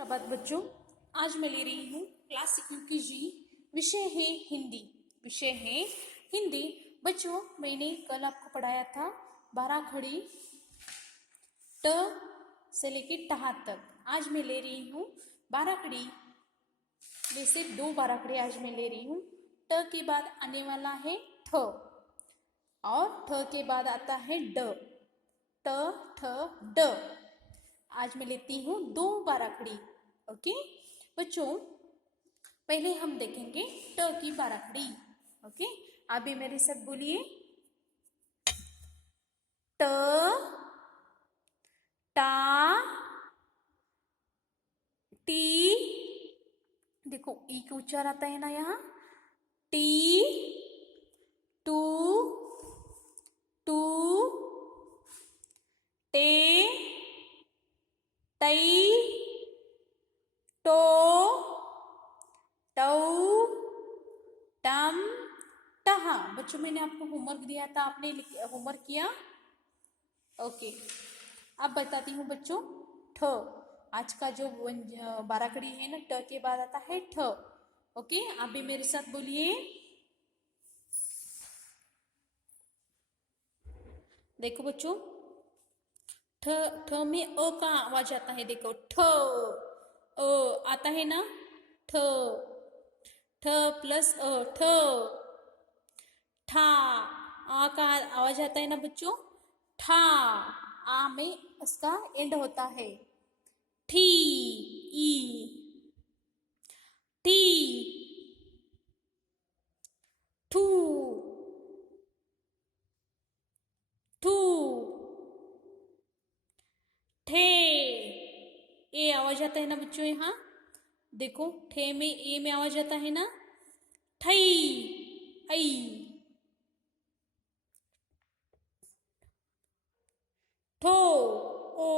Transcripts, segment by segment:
सुप्रभात बच्चों। आज मैं ले रही हूँ क्लास यूकेजी। विषय है हिंदी। विषय है हिंदी। बच्चों, मैंने कल आपको पढ़ाया था 12 खड़ी ट से लेके टहा तक। आज मैं ले रही हूँ 12 खड़ी में से 2 12 खड़ी आज मैं ले रही हूँ। ट के बाद आने वाला है ठ और ठ के बाद आता है ड। ट ठ ड। आज मैं लेती हूँ 2 12 खड़ी। ओके बच्चों, पहले हम देखेंगे ट की 12 खड़ी। ओके, आप भी मेरे साथ बोलिए। ट टा टी। देखो ई का उच्चार आता है ना यहाँ। टी टू टू टे तई टो टौ टम टहा। बच्चों, मैंने आपको होमवर्क दिया था, आपने होमवर्क किया? ओके, अब बताती हूँ बच्चों ठ। आज का जो 12 कड़ी है ना, ट के बाद आता है ठ। ओके, आप भी मेरे साथ बोलिए। देखो बच्चों, ठ ठ में अ का आवाज आता है। देखो ठ अ आता है ना। ठ ठ प्लस अ ठ। ठा आ का आवाज आता है ना बच्चों। ठा आ में उसका एंड होता है। ठी ई टी ठू ठू ठे ए आवाज आता है ना बच्चों यहाँ। देखो ठे में ए में आवाज आता है ना। ठई आई ठो ओ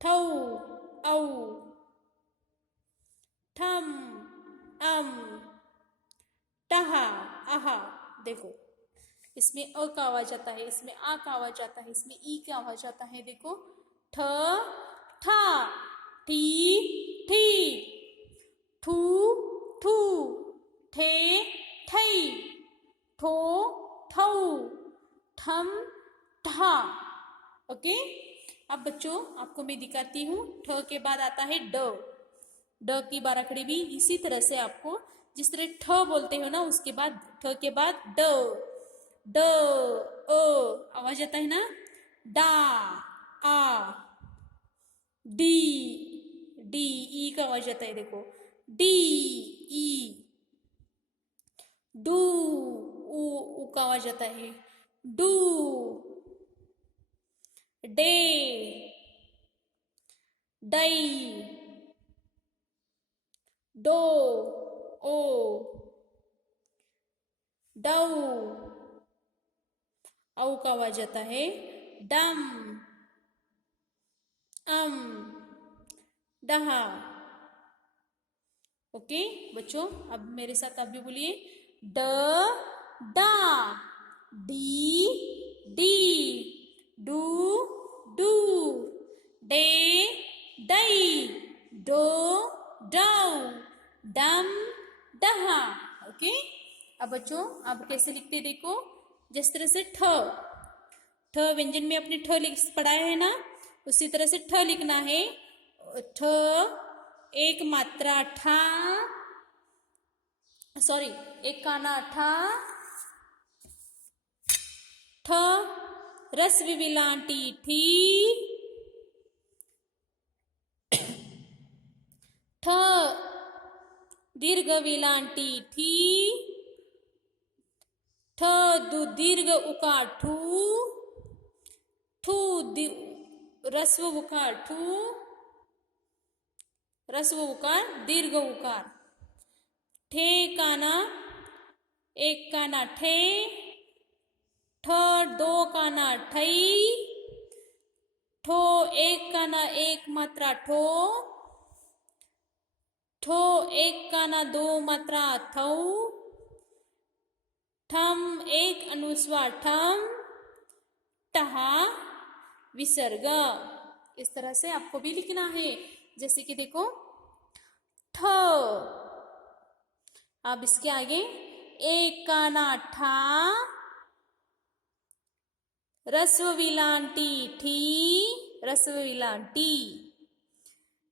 ठौ औ ठम अम टहा आहा। देखो इसमें अ का आवाज आता है, इसमें आ का आवाज आता है, इसमें ई का आवाज आता है। देखो ठ ठा ठी ठी ठू ठू ठे ठई ठो ठौ ठम ठा। ओके, अब बच्चों आपको मैं दिखाती हूँ। ठ के बाद आता है ड। ड की 12 खड़ी भी इसी तरह से आपको जिस तरह ठ बोलते हो ना, उसके बाद ठ के बाद ड। ड अ आवाज आता है ना। डा आ डी डी ई का आवाज आता है। देखो डी ई डू ऊ का आवाज आता है। डू डे डई डो ओ डऊ औ का आवाज आता है। डम अम डहा। ओके बच्चों, अब मेरे साथ आप भी बोलिए। ड डा डी डी डू डू डे डई डो डौ डम डहा। ओके, अब बच्चों अब कैसे लिखते देखो। जिस तरह से ठ ठ व्यंजन में अपने ठ लिख पढ़ाया है ना, उसी तरह से ठ लिखना है। ठ एक मात्रा ठा, सॉरी एक काना ठा। ठ रस विलांटी ठी। ठ दीर्घ विलांटी ठी। ठ दीर्घ उकार ठू। ठू रस्व उकार ठू। रस्व उकार दीर्घ उकार। ठे काना एक काना ठे। ठ दो काना ठई। ठो एक काना एक मात्रा ठो। ठो एक काना 2 मात्रा थौ। ठम एक अनुस्वार ठम। टहा विसर्ग। इस तरह से आपको भी लिखना है। जैसे कि देखो ठ, अब इसके आगे एक काना ठा, रस्व विलान टी ठी, रस्व विलान टी,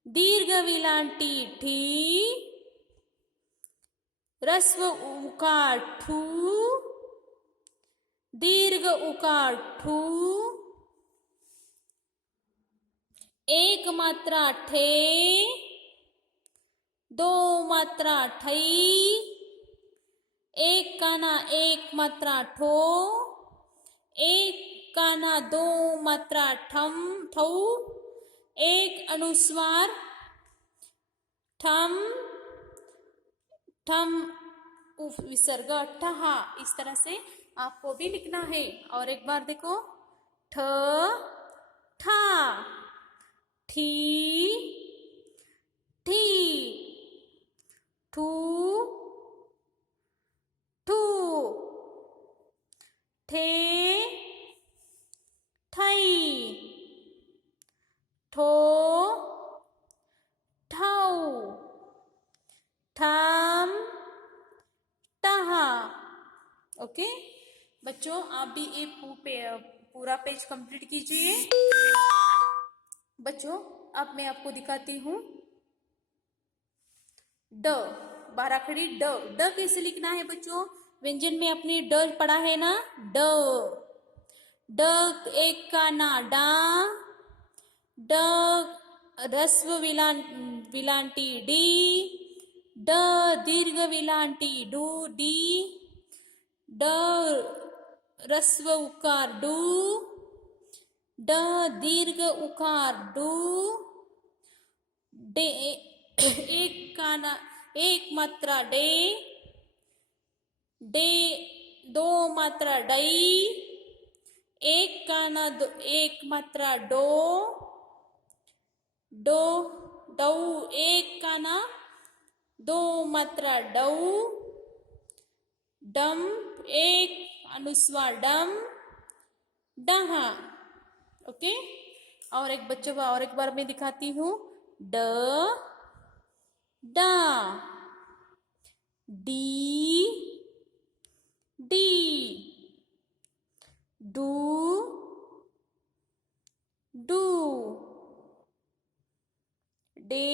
दीर्घ विलान टी ठी, रस्व उकार ठू, दीर्घ उकार ठू, एक मात्रा ठे, दो मात्रा ठई, एक काना एक मात्रा ठो, एक काना दो मात्रा ठम ठौ, एक अनुस्वार ठम, ठम विसर्ग ठहा। इस तरह से आपको भी लिखना है। और एक बार देखो ठ, ठा, ठी, ठी, ठू, ठू, ठे, ठई, ठो, ठौ, ठम, टहा। ओके बच्चों, आप भी ये पूरा पेज कंप्लीट कीजिए। बच्चों अब मैं आपको दिखाती हूँ ड, बाराखड़ी ड। ड कैसे लिखना है बच्चों? व्यंजन में अपनी ड पढ़ा है ना, ड। ड एक का ना डा, ड रस्व विलांटी डी, ड दीर्घ विलांटी डू डी, ड रस्व उकार डू, ड दीर्घ उकार डू, डे एक काना एक मात्रा डे, डे दो मात्रा डई, एक काना एक मात्रा डो, डो डौ एक काना दो मात्रा डौ, डम एक अनुस्वार डम, डहा। ओके और एक बच्चों को और एक बार मैं दिखाती हूँ ड, डा, डी, डी, डू, डू, डे,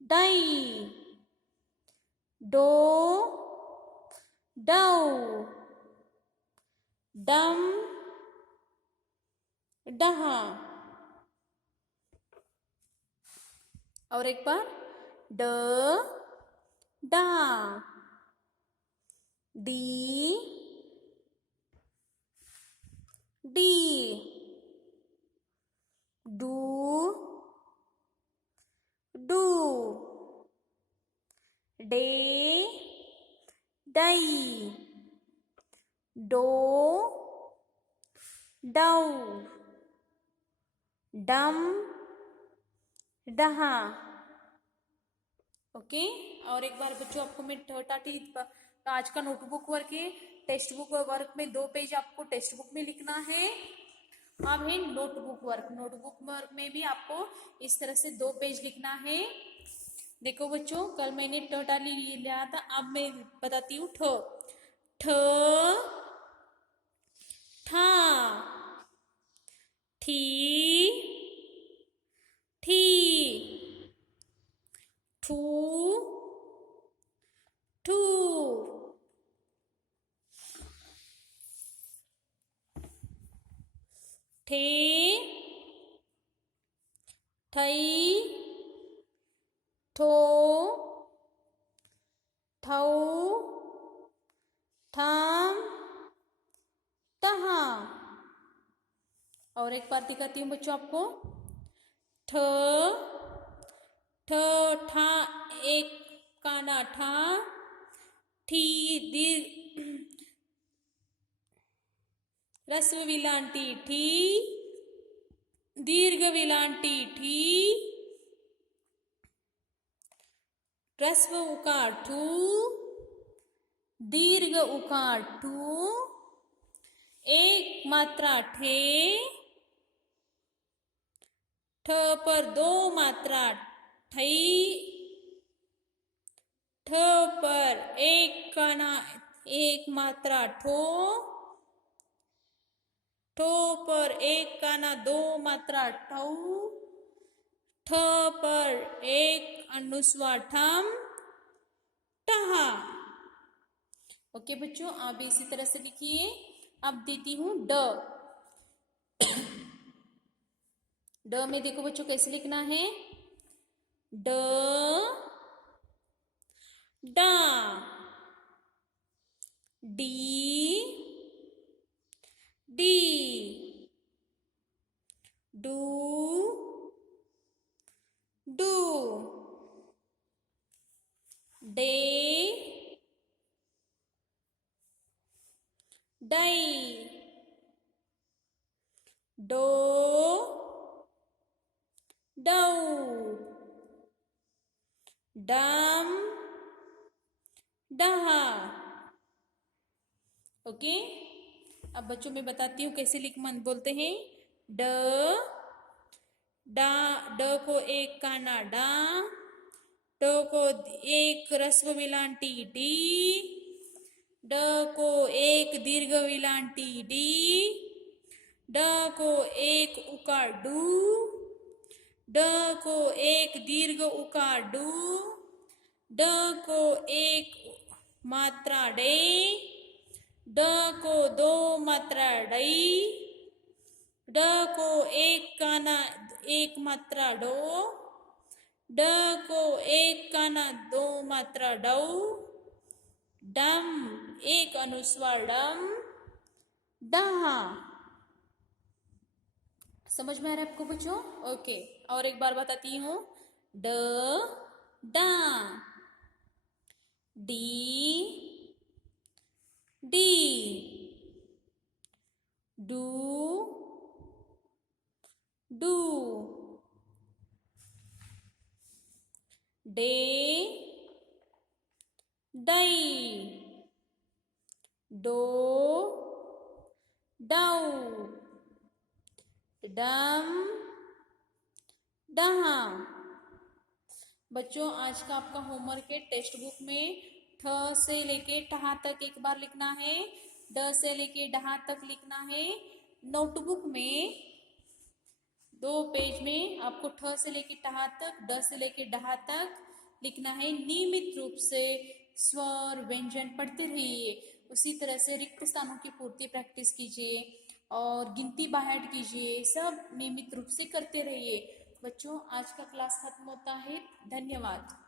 डई, डो, डौ, डम, डहा। और एक बार ड, डा, डी, डी, डू, डू, डे, डई, डो, डौ, डम, डहा। ओके और एक बार बच्चों आपको मैं टाटी आज का नोटबुक वर्क है, टेक्स्ट बुक वर्क में 2 पेज आपको टेक्स्ट बुक में लिखना है। अब है नोटबुक वर्क। नोटबुक वर्क में भी आपको इस तरह से 2 पेज लिखना है। देखो बच्चों, कल मैंने टाली लिया था, अब मैं बताती हूँ ठ, ठ, ठा, ठी, ठी, ठू, ठू, ठे, ठई, ठो, ठौ, ठम, टहा। और एक बार दिखाती हूँ बच्चों आपको ठ, ठ, ठा एक काना ठा, ठी रस्व विलांटी ठी, दीर्घ विलांटी ठी, रस्व उकार ठू, दीर्घ उकार ठू, एक मात्रा ठे, ठ पर दो मात्रा ठई, ठ पर एक मात्रा ठो, ठो पर एक काना दो मात्रा ठौ, ठ पर एक अनुस्वार ठम, टहा। ओके बच्चों, आप भी इसी तरह से लिखिए। अब देती हूं ड। ड में देखो बच्चों कैसे लिखना है। ड डा, डी डी, डू डू, डे डई, डो डऊ, डम डहा। ओके, अब बच्चों में बताती हूँ कैसे बोलते हैं। ड डा, ड को एक काना डा, ड को एक ह्रस्व विलांटी डी, ड को एक दीर्घ विलांटी डी, ड को एक उकार डू, ड को एक दीर्घ उकार डू, ड को एक मात्रा डे, ड को दो मात्रा डई, ड को एक काना एक मात्रा डो, ड को एक काना दो मात्रा डऊ, डम एक अनुस्वार डम, डहा। समझ में आ रहा है आपको बच्चों? ओके, और एक बार बताती हूँ। ड डा, डी डी, डू डू, डे डई, डो डऊ, डम डहा। बच्चों, आज का आपका होमवर्क है। टेक्स्ट बुक में ठ से लेके टहा तक एक बार लिखना है, ड से लेके डहा तक लिखना है। नोटबुक में 2 पेज में आपको ठ से लेके टहा तक, ड से लेके डहा तक लिखना है। नियमित रूप से स्वर व्यंजन पढ़ते रहिए। उसी तरह से रिक्त स्थानों की पूर्ति प्रैक्टिस कीजिए और गिनती बाहर कीजिए। सब नियमित रूप से करते रहिए। बच्चों, आज का क्लास खत्म होता है। धन्यवाद।